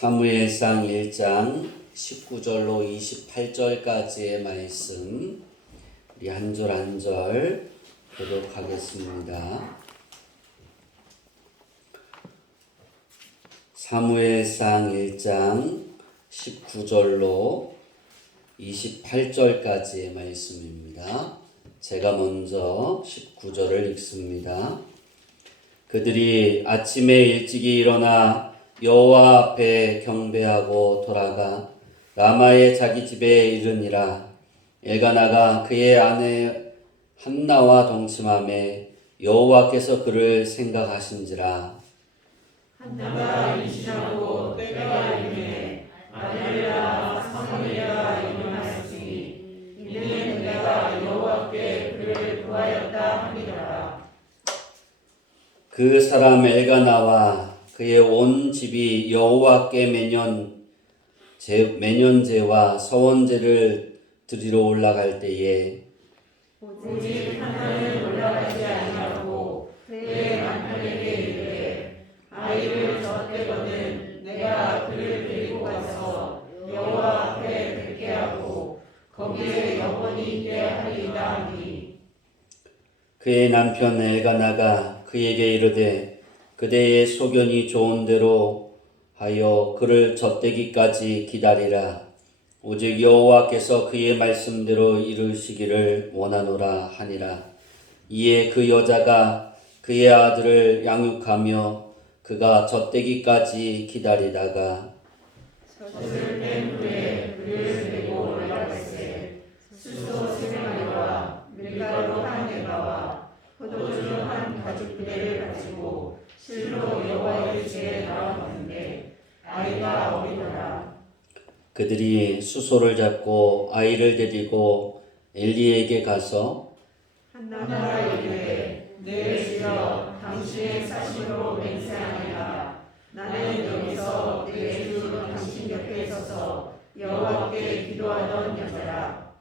사무엘상 1장 19절로 28절까지의 말씀 우리 한 절 한 절 교독하겠습니다. 사무엘상 1장 19절로 28절까지의 말씀입니다. 제가 먼저 19절을 읽습니다. 그들이 아침에 일찍이 일어나 여호와 앞에 경배하고 돌아가 라마의 자기 집에 이르니라. 엘가나가 그의 아내 한나와 동침하매 여호와께서 그를 생각하신지라. 한나가 임신하고 때가 이르매 아들이라 사무엘가 일어났으니 이는 내가 여호와께 그를 구하였다 하니라. 그 사람 엘가나와 그의 온 집이 여호와께 매년제와 서원제를 드리러 올라갈 때에 오직 한나는 올라가지 아니하고 그의 남편에게 이르되 아이를 젖대거든 내가 그를 데리고 가서 여호와 앞에 뵙게 하고 거기에 영원히 있게 하리이다 하니. 그의 남편 엘가나가 그에게 이르되 그대의 소견이 좋은 대로 하여 그를 젖대기까지 기다리라. 오직 여호와께서 그의 말씀대로 이루시기를 원하노라 하니라. 이에 그 여자가 그의 아들을 양육하며 그가 젖대기까지 기다리다가 젖을 뺀 후에 그를 데리고 올라갈새 수소 세 마리와 밀가루 한 에바와 포도주 한 가죽부대를 가지고 실로 여호와의 집에 나아가는데 아이가 어리더라. 그들이 수소를 잡고 아이를 데리고 엘리에게 가서 한나가 이르되 내 주여 당신의 사심으로 맹세하니라. 나는 여기서 내 주 당신 곁에 서서 여호와께 기도하던 여자라.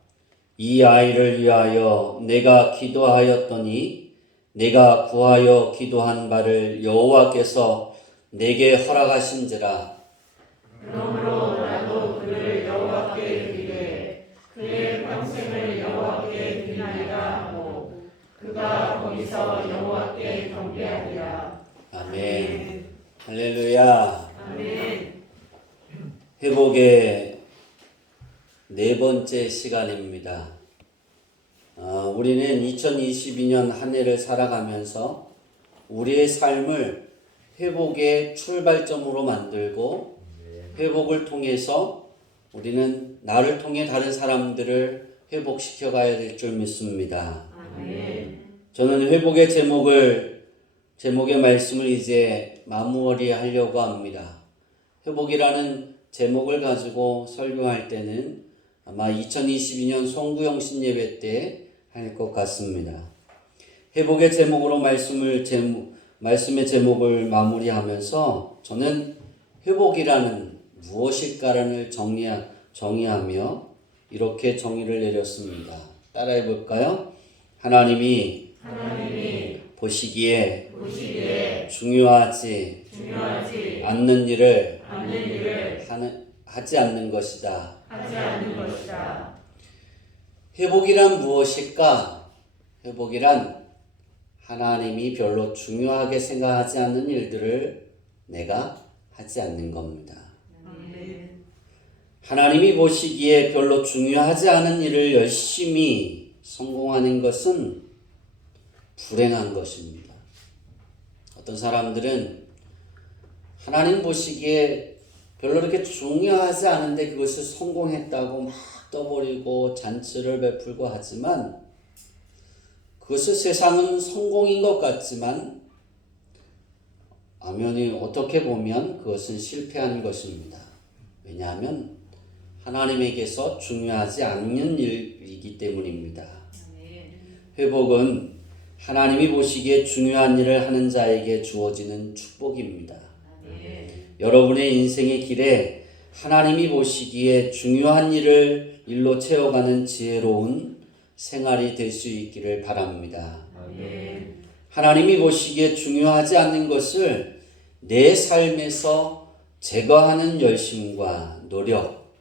이 아이를 위하여 내가 기도하였더니 내가 구하여 기도한 바를 여호와께서 내게 허락하신지라. 그러므로 나도 그를 여호와께 드리되 그의 평생을 여호와께 드리나이다 하고 그가 거기서 여호와께 경배하리라. 아멘. 할렐루야. 아멘. 회복의 네 번째 시간입니다. 우리는 2022년 한 해를 살아가면서 우리의 삶을 회복의 출발점으로 만들고 회복을 통해서 우리는 나를 통해 다른 사람들을 회복시켜 가야 될 줄 믿습니다. 아멘. 저는 회복의 제목의 말씀을 이제 마무리하려고 합니다. 회복이라는 제목을 가지고 설교할 때는 아마 2022년 송구영신 예배 때 할 것 같습니다. 회복의 제목으로 말씀의 제목을 마무리하면서 저는 회복이라는 무엇일까를 정의하며 이렇게 정의를 내렸습니다. 따라해 볼까요? 하나님이 보시기에 중요하지 않는 일을 하지 않는 것이다. 회복이란 무엇일까? 회복이란 하나님이 별로 중요하게 생각하지 않는 일들을 내가 하지 않는 겁니다. 하나님이 보시기에 별로 중요하지 않은 일을 열심히 성공하는 것은 불행한 것입니다. 어떤 사람들은 하나님 보시기에 별로 그렇게 중요하지 않은데 그것을 성공했다고 막 떠버리고 잔치를 베풀고 하지만 그것을 세상은 성공인 것 같지만 엄연히 어떻게 보면 그것은 실패한 것입니다. 왜냐하면 하나님에게서 중요하지 않는 일이기 때문입니다. 회복은 하나님이 보시기에 중요한 일을 하는 자에게 주어지는 축복입니다. 여러분의 인생의 길에 하나님이 보시기에 중요한 일로 채워가는 지혜로운 생활이 될 수 있기를 바랍니다. 하나님이 보시기에 중요하지 않는 것을 내 삶에서 제거하는 열심과 노력,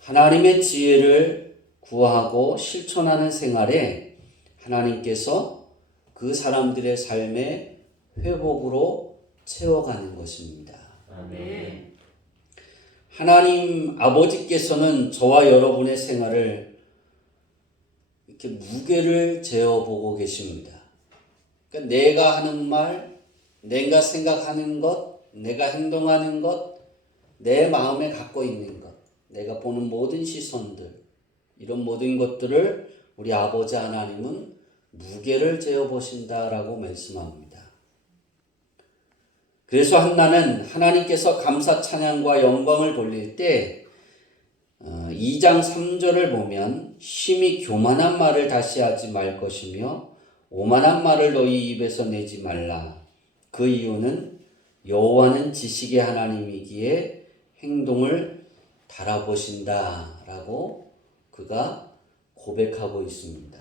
하나님의 지혜를 구하고 실천하는 생활에 하나님께서 그 사람들의 삶의 회복으로 채워가는 것입니다. 아멘. 하나님 아버지께서는 저와 여러분의 생활을 이렇게 무게를 재어보고 계십니다. 그러니까 내가 하는 말, 내가 생각하는 것, 내가 행동하는 것, 내 마음에 갖고 있는 것, 내가 보는 모든 시선들, 이런 모든 것들을 우리 아버지 하나님은 무게를 재어보신다라고 말씀합니다. 그래서 한나는 하나님께서 감사 찬양과 영광을 돌릴 때 2장 3절을 보면 심히 교만한 말을 다시 하지 말 것이며 오만한 말을 너희 입에서 내지 말라. 그 이유는 여호와는 지식의 하나님이기에 행동을 달아보신다라고 그가 고백하고 있습니다.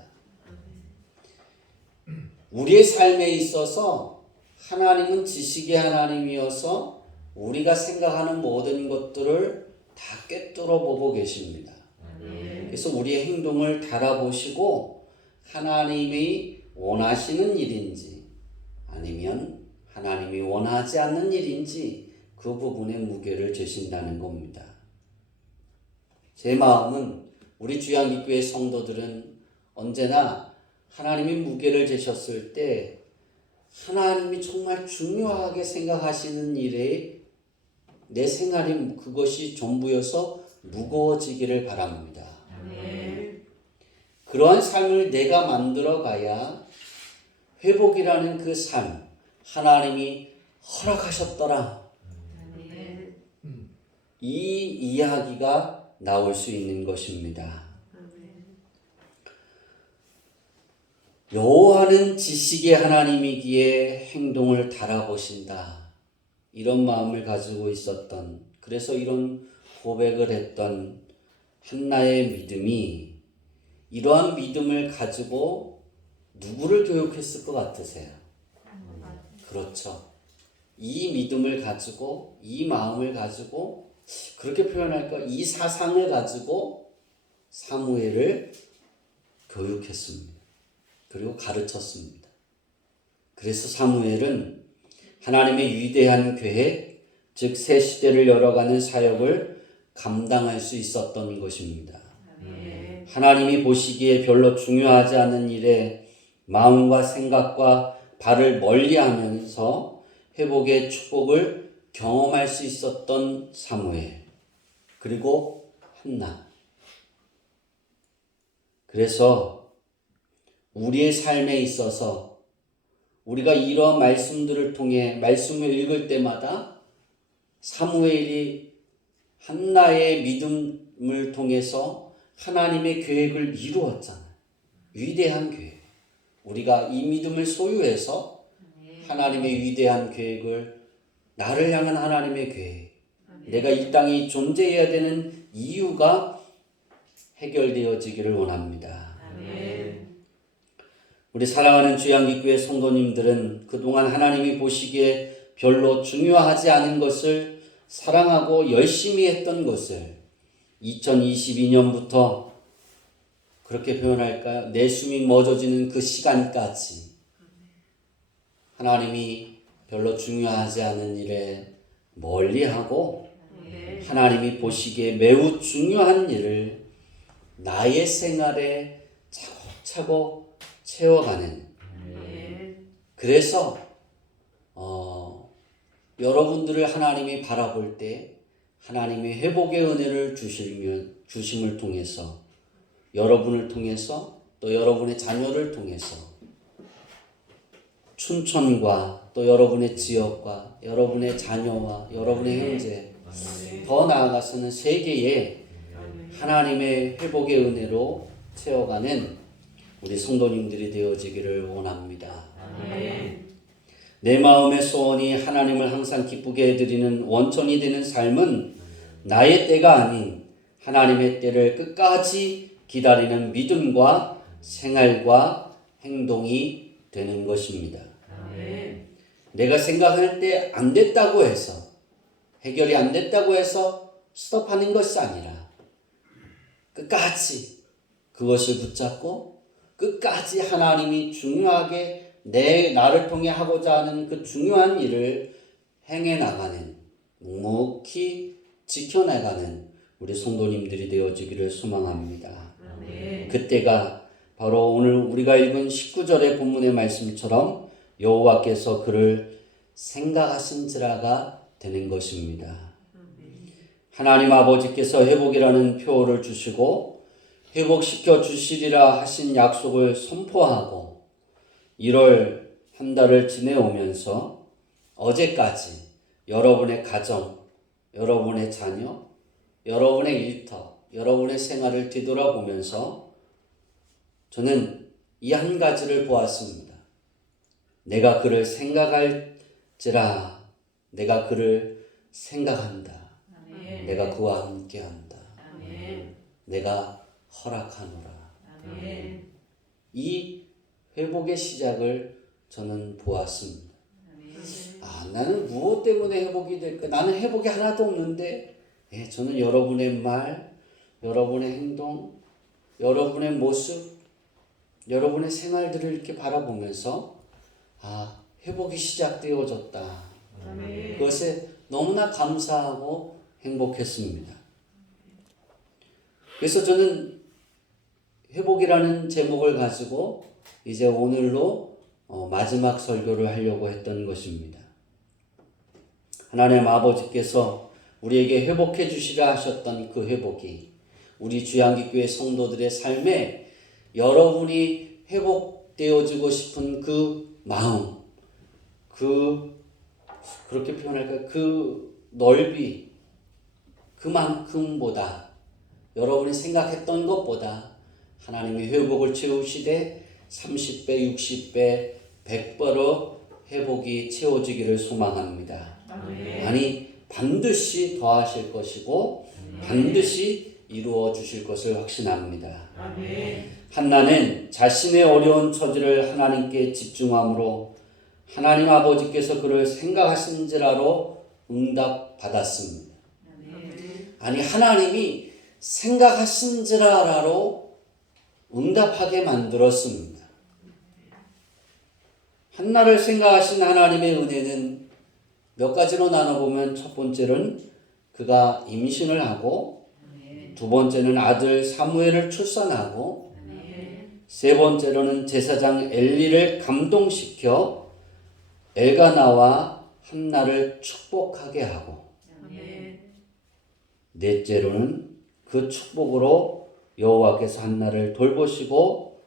우리의 삶에 있어서 하나님은 지식의 하나님이어서 우리가 생각하는 모든 것들을 다 꿰뚫어 보고 계십니다. 그래서 우리의 행동을 달아보시고 하나님이 원하시는 일인지 아니면 하나님이 원하지 않는 일인지 그 부분에 무게를 재신다는 겁니다. 제 마음은 우리 주양기교회 성도들은 언제나 하나님이 무게를 재셨을 때 하나님이 정말 중요하게 생각하시는 일에 내 생활이 그것이 전부여서 무거워지기를 바랍니다. 그러한 삶을 내가 만들어 가야 회복이라는 그 삶, 하나님이 허락하셨더라. 이 이야기가 나올 수 있는 것입니다. 여호와는 지식의 하나님이기에 행동을 달아보신다. 이런 마음을 가지고 있었던, 그래서 이런 고백을 했던 한나의 믿음이 이러한 믿음을 가지고 누구를 교육했을 것 같으세요? 그렇죠. 이 믿음을 가지고 이 마음을 가지고 그렇게 표현할까? 이 사상을 가지고 사무엘을 교육했습니다. 그리고 가르쳤습니다. 그래서 사무엘은 하나님의 위대한 계획, 즉 새 시대를 열어가는 사역을 감당할 수 있었던 것입니다. 하나님이 보시기에 별로 중요하지 않은 일에 마음과 생각과 발을 멀리하면서 회복의 축복을 경험할 수 있었던 사무엘, 그리고 한나. 그래서 우리의 삶에 있어서 우리가 이러한 말씀들을 통해 말씀을 읽을 때마다 사무엘이 한나의 믿음을 통해서 하나님의 계획을 이루었잖아요. 위대한 계획. 우리가 이 믿음을 소유해서 하나님의 위대한 계획을, 나를 향한 하나님의 계획, 내가 이 땅에 존재해야 되는 이유가 해결되어지기를 원합니다. 우리 사랑하는 주양기교회 성도님들은 그동안 하나님이 보시기에 별로 중요하지 않은 것을 사랑하고 열심히 했던 것을 2022년부터 그렇게 표현할까요? 내 숨이 멎어지는 그 시간까지 하나님이 별로 중요하지 않은 일에 멀리하고 하나님이 보시기에 매우 중요한 일을 나의 생활에 차곡차곡 채워가는, 그래서 여러분들을 하나님이 바라볼 때 하나님의 회복의 은혜를 주심을 통해서 여러분을 통해서 또 여러분의 자녀를 통해서 춘천과 또 여러분의 지역과 여러분의 자녀와 여러분의 형제, 더 나아가서는 세계에 하나님의 회복의 은혜로 채워가는 우리 성도님들이 되어지기를 원합니다. 내 마음의 소원이 하나님을 항상 기쁘게 해드리는 원천이 되는 삶은 나의 때가 아닌 하나님의 때를 끝까지 기다리는 믿음과 생활과 행동이 되는 것입니다. 내가 생각할 때 안 됐다고 해서 해결이 안 됐다고 해서 스톱하는 것이 아니라 끝까지 그것을 붙잡고 끝까지 하나님이 중요하게 나를 통해 하고자 하는 그 중요한 일을 행해 나가는, 묵묵히 지켜나가는 우리 성도님들이 되어지기를 소망합니다. 그때가 바로 오늘 우리가 읽은 19절의 본문의 말씀처럼 여호와께서 그를 생각하신지라가 되는 것입니다. 하나님 아버지께서 회복이라는 표어를 주시고 회복시켜 주시리라 하신 약속을 선포하고 1월 한 달을 지내오면서 어제까지 여러분의 가정, 여러분의 자녀, 여러분의 일터, 여러분의 생활을 뒤돌아보면서 저는 이 한 가지를 보았습니다. 내가 그를 생각할지라, 내가 그를 생각한다. 내가 그와 함께한다. 내가 허락하노라. 이 회복의 시작을 저는 보았습니다. 나는 무엇 때문에 회복이 될까? 나는 회복이 하나도 없는데, 저는 여러분의 말, 여러분의 행동, 여러분의 모습, 여러분의 생활들을 이렇게 바라보면서 회복이 시작되어졌다. 그것에 너무나 감사하고 행복했습니다. 그래서 저는 회복이라는 제목을 가지고 이제 오늘로 마지막 설교를 하려고 했던 것입니다. 하나님 아버지께서 우리에게 회복해 주시라 하셨던 그 회복이 우리 주양기교회 성도들의 삶에 여러분이 회복되어지고 싶은 그 마음, 그렇게 표현할까요? 그 넓이, 그만큼보다 여러분이 생각했던 것보다 하나님의 회복을 채우시되 30배, 60배, 100배로 회복이 채워지기를 소망합니다. 아니, 반드시 더하실 것이고 반드시 이루어 주실 것을 확신합니다. 한나는 자신의 어려운 처지를 하나님께 집중함으로 하나님 아버지께서 그를 생각하신지라로 응답받았습니다. 아니, 하나님이 생각하신지라로 응답하게 만들었습니다. 한나를 생각하신 하나님의 은혜는 몇 가지로 나눠보면 첫 번째는 그가 임신을 하고 두 번째는 아들 사무엘을 출산하고 세 번째로는 제사장 엘리를 감동시켜 엘가나와 한나를 축복하게 하고 넷째로는 그 축복으로 여호와께서 한나를 돌보시고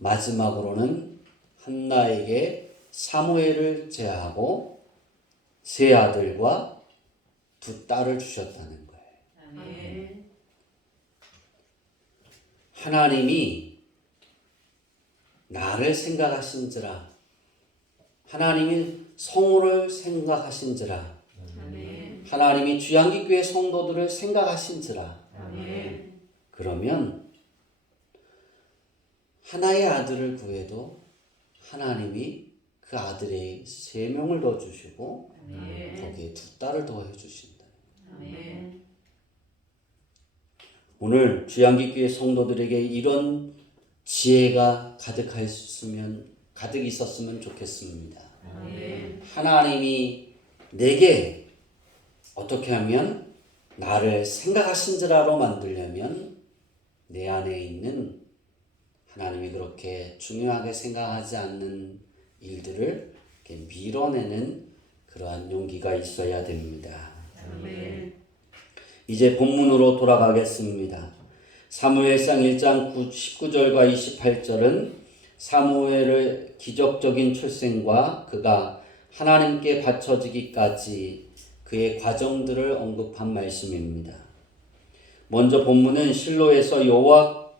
마지막으로는 한나에게 사무엘을 제하고 세 아들과 두 딸을 주셨다는 거예요. 하나님이 나를 생각하신지라, 하나님이 성호를 생각하신지라, 하나님이 주양기교회 성도들을 생각하신지라. 그러면 하나의 아들을 구해도 하나님이 그 아들의 3명을 더 주시고 거기에 2딸을 더 해주신다. 오늘 주양기교회 성도들에게 이런 지혜가 가득 있었으면 좋겠습니다. 하나님이 내게 어떻게 하면 나를 생각하신지라로 만들려면 내 안에 있는 하나님이 그렇게 중요하게 생각하지 않는 일들을 이렇게 밀어내는 그러한 용기가 있어야 됩니다. 이제 본문으로 돌아가겠습니다. 사무엘상 1장 19절과 28절은 사무엘의 기적적인 출생과 그가 하나님께 바쳐지기까지 그의 과정들을 언급한 말씀입니다. 먼저 본문은 실로에서 여호와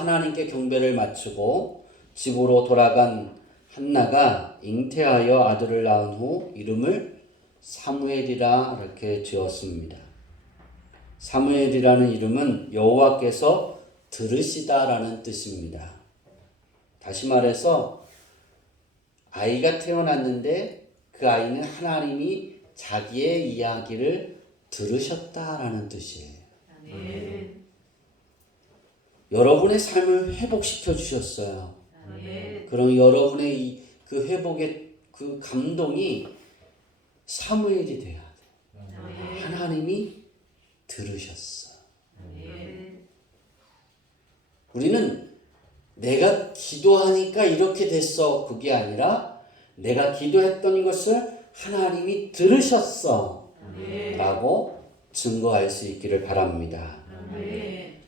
하나님께 경배를 마치고 집으로 돌아간 한나가 잉태하여 아들을 낳은 후 이름을 사무엘이라 이렇게 지었습니다. 사무엘이라는 이름은 여호와께서 들으시다라는 뜻입니다. 다시 말해서 아이가 태어났는데 그 그 아이는 하나님이 자기의 이야기를 들으셨다라는 뜻이에요. 아멘. 여러분의 삶을 회복시켜 주셨어요. 아멘. 그럼 여러분의 그 회복의 그 감동이 사무엘이 돼야 돼요. 아멘. 하나님이 들으셨어. 아멘. 우리는 내가 기도하니까 이렇게 됐어. 그게 아니라 내가 기도했던 것을 하나님이 들으셨어. 아멘. 라고 증거할 수 있기를 바랍니다. 아멘.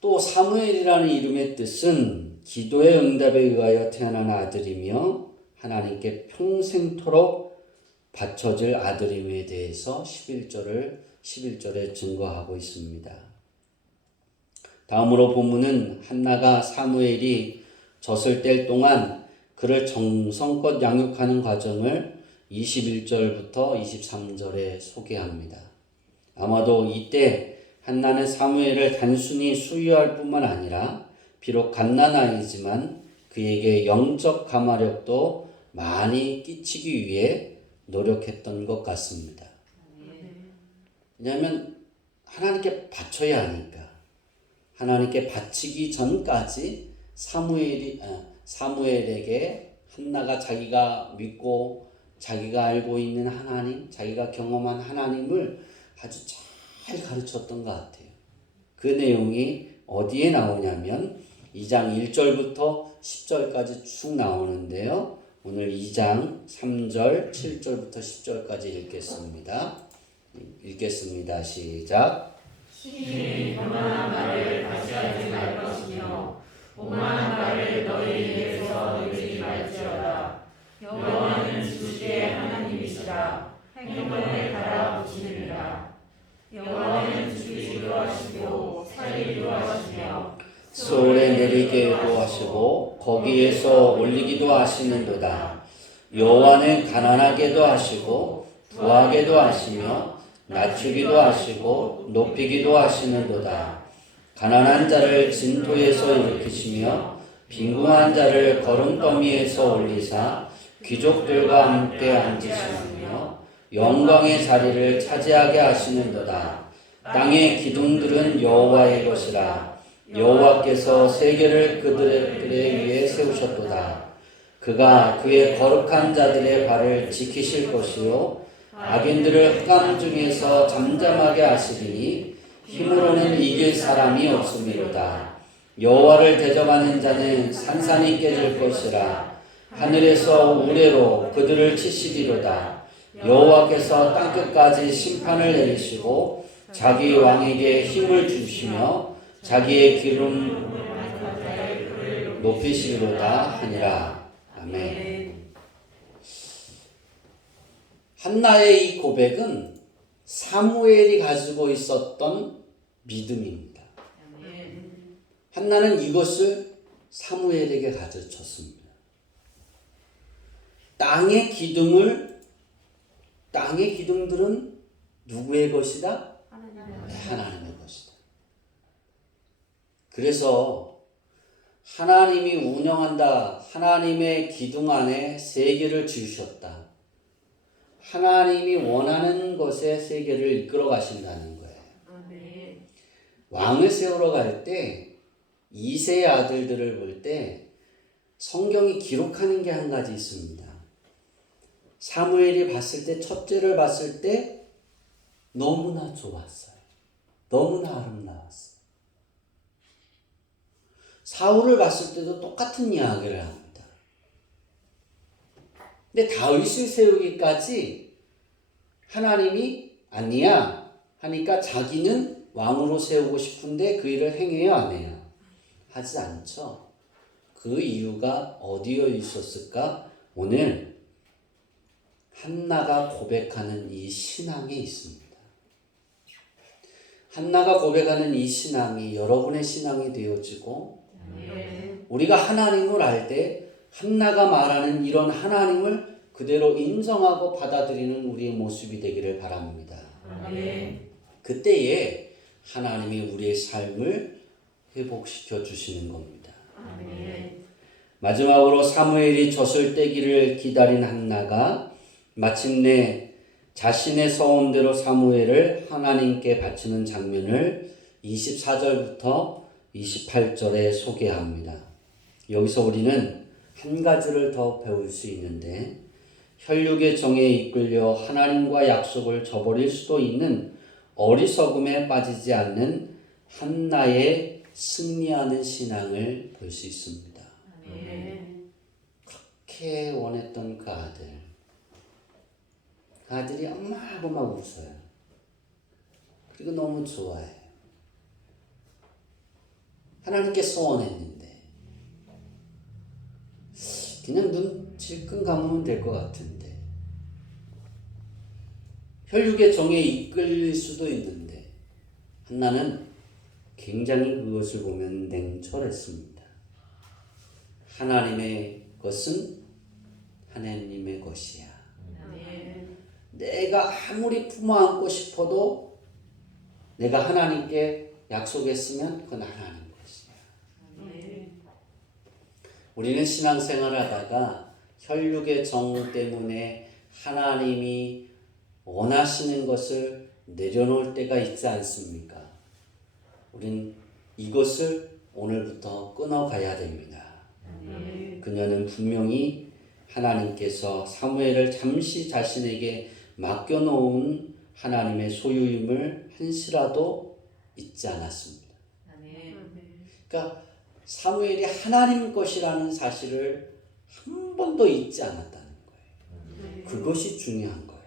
또 사무엘이라는 이름의 뜻은 기도의 응답에 의하여 태어난 아들이며 하나님께 평생토록 바쳐질 아들임에 대해서 11절에 증거하고 있습니다. 다음으로 본문은 한나가 사무엘이 젖을 뗄 동안 그를 정성껏 양육하는 과정을 21절부터 23절에 소개합니다. 아마도 이때 한나는 사무엘을 단순히 수유할 뿐만 아니라 비록 갓난아이지만 그에게 영적 가마력도 많이 끼치기 위해 노력했던 것 같습니다. 왜냐하면 하나님께 바쳐야 하니까. 하나님께 바치기 전까지 사무엘에게 한나가 자기가 믿고 자기가 알고 있는 하나님, 자기가 경험한 하나님을 아주 잘 가르쳤던 것 같아요. 그 내용이 어디에 나오냐면 2장 1절부터 10절까지 쭉 나오는데요. 오늘 2장 3절, 7절부터 10절까지 읽겠습니다. 시작. 신이 교만한 말을 다시 하지 말 것이며 오만한 말을 너희 입에서 내지 말지어다. 여호와는 주시의 하나님이시라. 행동을 달아보시느니라. 여호와는 죽이기도 하시고 살리기도 하시며 소홀에 내리게도 하시고 거기에서 올리기도 하시는도다. 여호와는 가난하게도 하시고 부하게도 하시며 낮추기도 하시고 높이기도 하시는도다. 가난한 자를 진토에서 일으키시며 빈궁한 자를 거름더미에서 올리사 귀족들과 함께 앉으시며 영광의 자리를 차지하게 하시는도다. 땅의 기둥들은 여호와의 것이라. 여호와께서 세계를 그들의 위에 세우셨도다. 그가 그의 거룩한 자들의 발을 지키실 것이요 악인들을 흑암 중에서 잠잠하게 하시리니 힘으로는 이길 사람이 없음이로다. 여호와를 대적하는 자는 산산이 깨질 것이라. 하늘에서 우레로 그들을 치시리로다. 여호와께서 땅끝까지 심판을 내리시고 자기 왕에게 힘을 주시며 자기의 기름 높이시리로다 하니라. 아멘. 한나의 이 고백은 사무엘이 가지고 있었던 믿음입니다. 한나는 이것을 사무엘에게 가르쳤습니다. 땅의 기둥들은 누구의 것이다? 하나님의 것이다. 그래서 하나님이 운영한다. 하나님의 기둥 안에 세계를 지으셨다. 하나님이 원하는 것에 세계를 이끌어 가신다는 거예요. 왕을 세우러 갈 때 이세의 아들들을 볼 때 성경이 기록하는 게 한 가지 있습니다. 사무엘이 봤을 때 첫째를 봤을 때 너무나 좋았어요. 너무나 아름다웠어요. 사울을 봤을 때도 똑같은 이야기를 합니다. 근데 다윗을 세우기까지 하나님이 아니야 하니까 자기는 왕으로 세우고 싶은데 그 일을 행해요, 안 해요? 하지 않죠. 그 이유가 어디에 있었을까? 오늘 한나가 고백하는 이 신앙에 있습니다. 한나가 고백하는 이 신앙이 여러분의 신앙이 되어지고 우리가 하나님을 알 때 한나가 말하는 이런 하나님을 그대로 인정하고 받아들이는 우리의 모습이 되기를 바랍니다. 그때에 하나님이 우리의 삶을 회복시켜 주시는 겁니다. 마지막으로 사무엘이 젖을 떼기를 기다린 한나가 마침내 자신의 서원대로 사무엘을 하나님께 바치는 장면을 24절부터 28절에 소개합니다. 여기서 우리는 한 가지를 더 배울 수 있는데, 혈육의 정에 이끌려 하나님과 약속을 저버릴 수도 있는 어리석음에 빠지지 않는 한나의 승리하는 신앙을 볼 수 있습니다. 그렇게 원했던 그 아들이 엄마하고 막 웃어요. 그리고 너무 좋아해요. 하나님께 소원했는데 그냥 눈 질끈 감으면 될 것 같은데, 혈육의 정에 이끌릴 수도 있는데 한나는 굉장히 그것을 보면 냉철했습니다. 하나님의 것은 하나님의 것이야. 내가 아무리 품어 안고 싶어도 내가 하나님께 약속했으면 그건 하나님 것이야. 우리는 신앙생활을 하다가 혈육의 정 때문에 하나님이 원하시는 것을 내려놓을 때가 있지 않습니까? 우린 이것을 오늘부터 끊어가야 됩니다. 그녀는 분명히 하나님께서 사무엘을 잠시 자신에게 맡겨놓은 하나님의 소유임을 한시라도 잊지 않았습니다. 그러니까 사무엘이 하나님 것이라는 사실을 한 번도 잊지 않았다는 거예요. 그것이 중요한 거예요.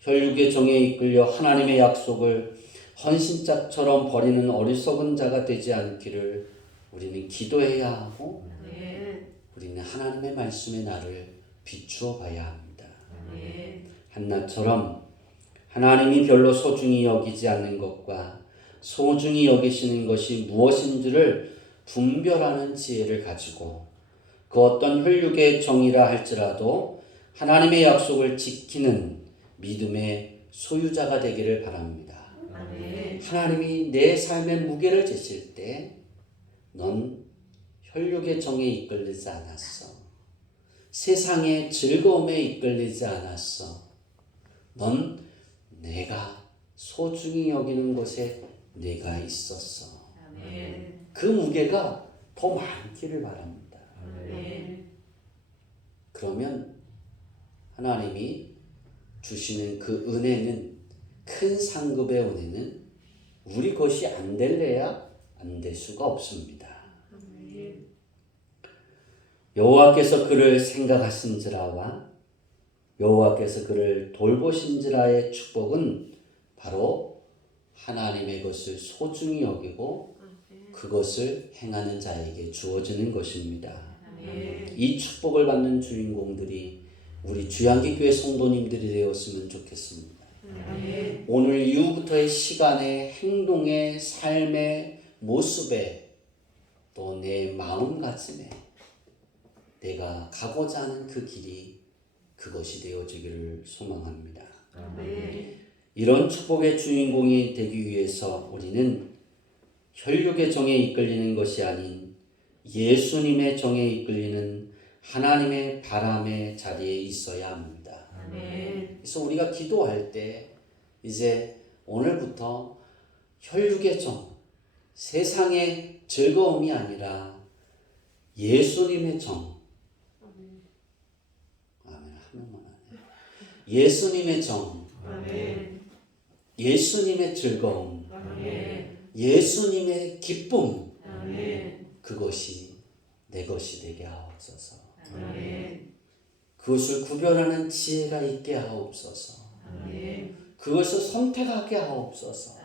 혈육의 정에 이끌려 하나님의 약속을 헌신자처럼 버리는 어리석은 자가 되지 않기를 우리는 기도해야 하고, 우리는 하나님의 말씀의 나를 비추어 봐야 합니다. 한나처럼 하나님이 별로 소중히 여기지 않는 것과 소중히 여기시는 것이 무엇인지를 분별하는 지혜를 가지고 그 어떤 혈육의 정이라 할지라도 하나님의 약속을 지키는 믿음의 소유자가 되기를 바랍니다. 하나님이 내 삶의 무게를 재실 때 넌 혈육의 정에 이끌리지 않았어. 세상의 즐거움에 이끌리지 않았어. 넌 내가 소중히 여기는 곳에 내가 있었어. 그 무게가 더 많기를 바랍니다. 그러면 하나님이 주시는 그 은혜는, 큰 상급의 은혜는 우리 것이 안 될래야 안 될 수가 없습니다. 여호와께서 그를 생각하신지라와 여호와께서 그를 돌보신지라의 축복은 바로 하나님의 것을 소중히 여기고 그것을 행하는 자에게 주어지는 것입니다. 이 축복을 받는 주인공들이 우리 주양기교회 성도님들이 되었으면 좋겠습니다. 오늘 이후부터의 시간에, 행동에, 삶의 모습에, 또 내 마음가짐에 내가 가고자 하는 그 길이 그것이 되어지기를 소망합니다. 이런 축복의 주인공이 되기 위해서 우리는 혈육의 정에 이끌리는 것이 아닌 예수님의 정에 이끌리는 하나님의 바람의 자리에 있어야 합니다. 그래서 우리가 기도할 때 이제 오늘부터 혈육의 정, 세상의 즐거움이 아니라 예수님의 정, 아멘, 한 명만 하네. 예수님의 정, 예수님의 즐거움, 예수님의 기쁨, 그것이 내 것이 되게 하옵소서. 그것을 구별하는 지혜가 있게 하옵소서. 그것을 선택하게 하옵소서.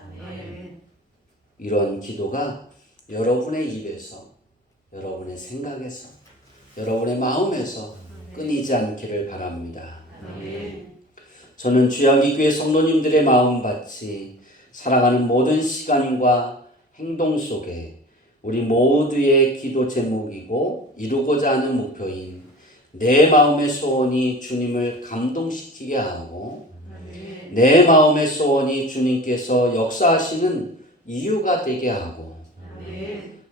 이런 기도가 여러분의 입에서, 여러분의 생각에서, 여러분의 마음에서 끊이지 않기를 바랍니다. 저는 주양기교회 성도님들의 마음밭이 살아가는 모든 시간과 행동 속에 우리 모두의 기도 제목이고 이루고자 하는 목표인 내 마음의 소원이 주님을 감동시키게 하고 내 마음의 소원이 주님께서 역사하시는 이유가 되게 하고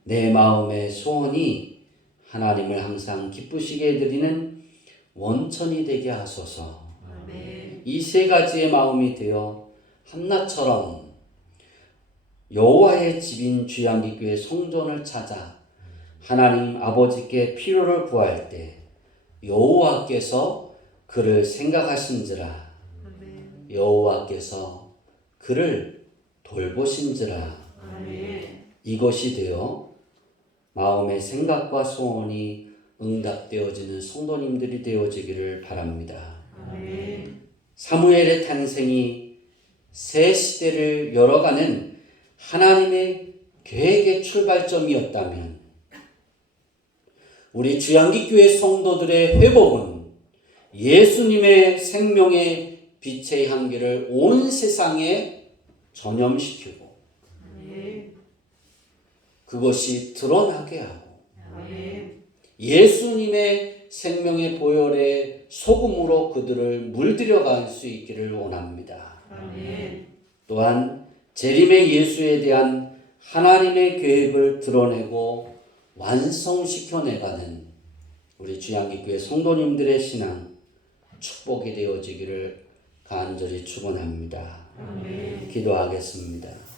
내 마음의 소원이 하나님을 항상 기쁘시게 해드리는 원천이 되게 하소서. 이 세 가지의 마음이 되어 한나처럼 여호와의 집인 주양기교회 성전을 찾아 하나님 아버지께 필요를 구할 때 여호와께서 그를 생각하신지라, 여호와께서 그를 돌보신지라. 이것이 되어 마음의 생각과 소원이 응답되어지는 성도님들이 되어지기를 바랍니다. 사무엘의 탄생이 새 시대를 열어가는 하나님의 계획의 출발점이었다면 우리 주양기교회 성도들의 회복은 예수님의 생명의 빛의 향기를 온 세상에 전염시키고 그것이 드러나게 하고 예수님의 생명의 보혈의 소금으로 그들을 물들여갈 수 있기를 원합니다. 또한 재림의 예수에 대한 하나님의 계획을 드러내고 완성시켜내가는 우리 주양기교회 성도님들의 신앙 축복이 되어지기를 간절히 축원합니다. 기도하겠습니다.